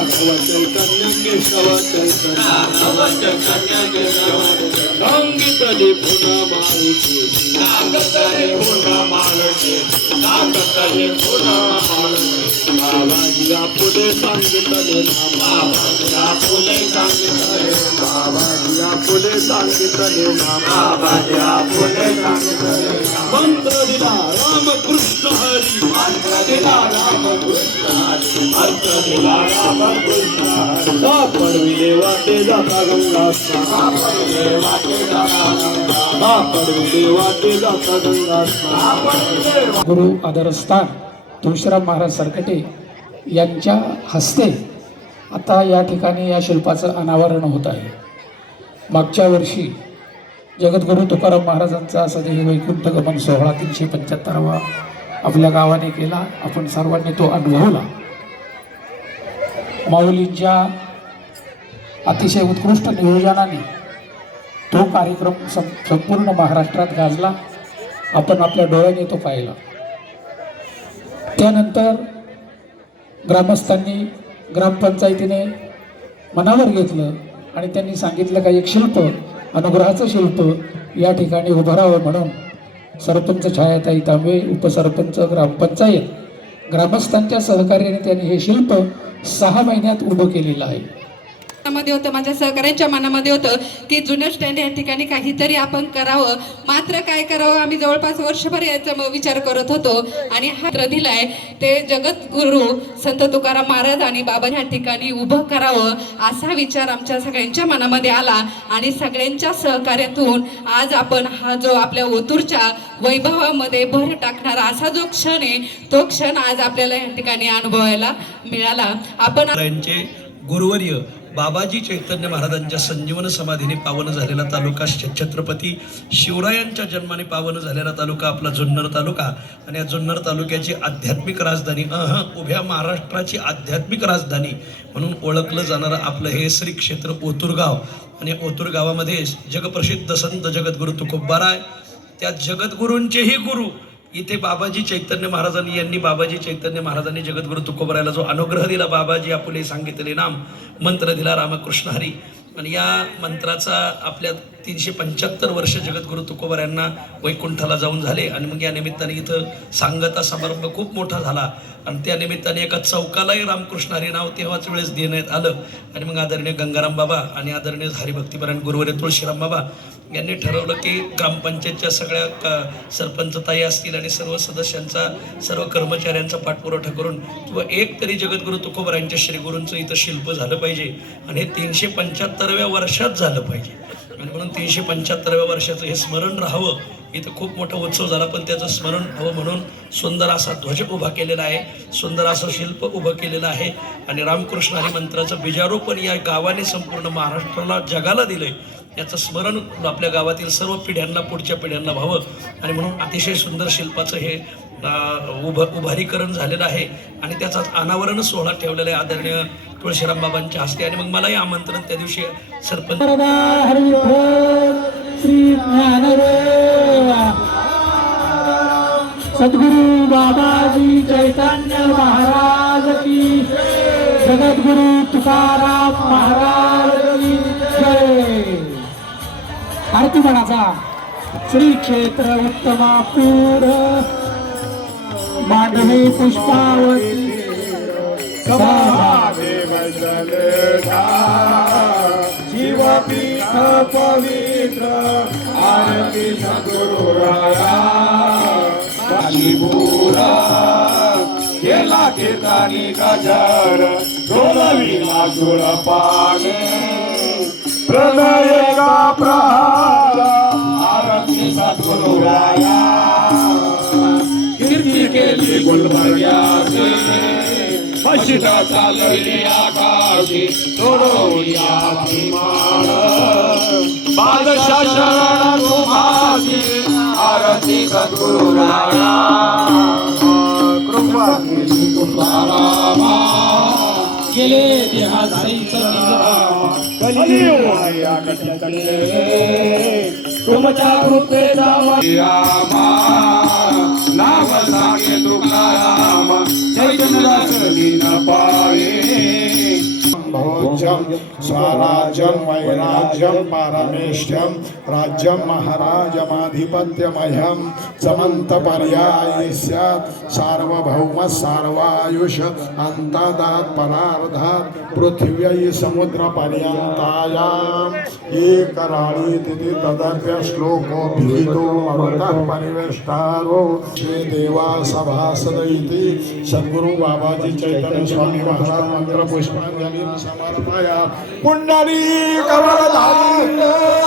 राघव चैतन्य केशव चैतन्य सांगितले पुन्हा मारुती बाबाजी पुढे सांगितले नाम बाबाजी पुढे सांगितले नाम मंत्र दिला रामकृष्ण हरी मंत्र दिला रामकृष्ण हरी मंत्र दिला रामकृष्ण सापडविले वाटे जाता गंगा स्नान सापडविले वाटे जाता गंगा गुरु आदरस्थान तुळशीराम महाराज सरकटे यांच्या हस्ते आता या ठिकाणी या शिल्पाचं अनावरण होत आहे. मागच्या वर्षी जगद्गुरू तुकाराम महाराजांचा सदैव वैकुंठ गमन सोहळा तीनशे पंच्याहत्तरावा आपल्या गावाने केला. आपण सर्वांनी तो अनुभवला. माऊलींच्या अतिशय उत्कृष्ट नियोजनाने तो कार्यक्रम सं संपूर्ण महाराष्ट्रात गाजला. आपण आपल्या डोळ्याने तो पाहिला. त्यानंतर ग्रामस्थांनी ग्रामपंचायतीने मनावर घेतलं आणि त्यांनी सांगितलं का एक शिल्प अनुग्रहाचं शिल्प या ठिकाणी उभं राहावं म्हणून सरपंच छायाताई तांबे उपसरपंच ग्रामपंचायत ग्रामस्थांच्या सहकार्याने त्यांनी हे शिल्प सहा महिन्यात उभं केलेलं आहे. मनामध्ये होतं माझ्या सहकाऱ्यांच्या मनामध्ये होतं की जुन्या स्टँड या ठिकाणी काहीतरी आपण करावं. मात्र काय करावं आम्ही जवळपास वर्षभर याचा विचार करत होतो. आणि हा दिलाय ते जगद्गुरु संत तुकाराम महाराज आणि बाबा या ठिकाणी उभं करावं असा विचार आमच्या सगळ्यांच्या मनामध्ये आला. आणि सगळ्यांच्या सहकार्यातून आज आपण हा जो आपल्या ओतूरच्या वैभवामध्ये भर टाकणारा असा जो क्षण आहे तो क्षण आज आपल्याला या ठिकाणी अनुभवायला मिळाला. आपण गुरुवर्य बाबाजी चैतन्य महाराजांच्या संजीवन समाधीने पावन झालेला तालुका छत्रपती शिवरायांच्या जन्माने पावन झालेला तालुका आपला जुन्नर तालुका. आणि या जुन्नर तालुक्याची आध्यात्मिक राजधानी अह उभ्या महाराष्ट्राची आध्यात्मिक राजधानी म्हणून ओळखलं जाणारं आपलं हे श्री क्षेत्र ओतूरगाव. आणि ओतुरगावामध्ये जगप्रसिद्ध संत जगद्गुरु तुकोबाराय त्या जगद्गुरूंचेही गुरु इथे बाबाजी चैतन्य महाराजांनी यांनी बाबाजी चैतन्य महाराजांनी जगद्गुरु तुकोबरायला जो अनुग्रह दिला बाबाजी आपुले सांगितले नाम मंत्र दिला रामकृष्ण हरी. आणि या मंत्राचा आपल्या तीनशे पंच्याहत्तर वर्ष जगद्गुरु तुकोबरायांना वैकुंठाला जाऊन झाले. आणि मग या निमित्ताने इथं सांगता समारंभ खूप मोठा झाला. आणि त्या निमित्ताने एका चौकालाही रामकृष्ण हरी नाव तेव्हाच वेळेस देण्यात आलं. आणि मग आदरणीय गंगाराम बाबा आणि आदरणीय हरिभक्तीपरायण गुरुवरे तुळशीराम बाबा यांनी ठरवलं की ग्रामपंचायतच्या सगळ्या क- सरपंचताई असतील आणि सर्व सदस्यांचा सर्व कर्मचाऱ्यांचा पाठपुरवठा करून किंवा एक तरी जगद्गुरु तुकोबरायांच्या श्रीगुरूंचं इथं शिल्प झालं पाहिजे आणि हे तीनशे पंच्याहत्तराव्या वर्षात झालं पाहिजे. आणि म्हणून तीनशे पंच्याहत्तराव्या वर्षाचं हे स्मरण राहावं. इथं खूप मोठा उत्सव झाला पण त्याचं स्मरण हवं म्हणून सुंदर असा ध्वज उभा केलेला आहे. सुंदर असं शिल्प उभं केलेलं आहे. आणि रामकृष्ण हरिमंत्राचं बीजारोपण या गावाने संपूर्ण महाराष्ट्राला जगाला दिलं आहे याचं स्मरण आपल्या गावातील सर्व पिढ्यांना पुढच्या पिढ्यांना व्हावं. आणि म्हणून अतिशय सुंदर शिल्पाचं हे उभ उभारीकरण झालेलं आहे. आणि त्याचा अनावरण सोहळा ठेवलेला आहे आदरणीय तुळशीराम बाबांच्या हस्ते. आणि मग मलाही आमंत्रण त्या दिवशी सरपंच सद्गुरु बाबाजी चैतन्य महाराज की जगद्गुरु तुकाराम महाराज की जय. आरती म्हणाचा श्री क्षेत्र उत्तमापूर. मांडवी पुष्पावती. सभा जीवपीठ पवित्र आरती केला केतानी गजर. डोलवी मासुळ पाने. प्रणय का प्रहार आरती सद्गुरुराया. कीर्ती केली गुलबर्ग्याचे मशिदा चालली आकाशी सोडवूया अभिमान शरण तुम्हासी आरती सद्गुरु केले तुमच्या कृपेचा नाव सांगे तुकाराम। स्वराज्यम वैराज्यम पारमेष्ठ्यम राज्यम महाराजमाधिपत्यमह्यम समंत पर्याय स्यात् सार्वभौम सार्वायुष अंतदात परार्धात पृथिव्यै समुद्र पर्यंतायाम एक राळी तिथे तदप्य श्लोको भीतो मरुतः परिवेष्टारो। श्री देवा सभासद इति सद्गुरु बाबाजी चैतन्य स्वामी महाराज मंत्र पुष्पांजली समर्पया पुंडली कमलधारी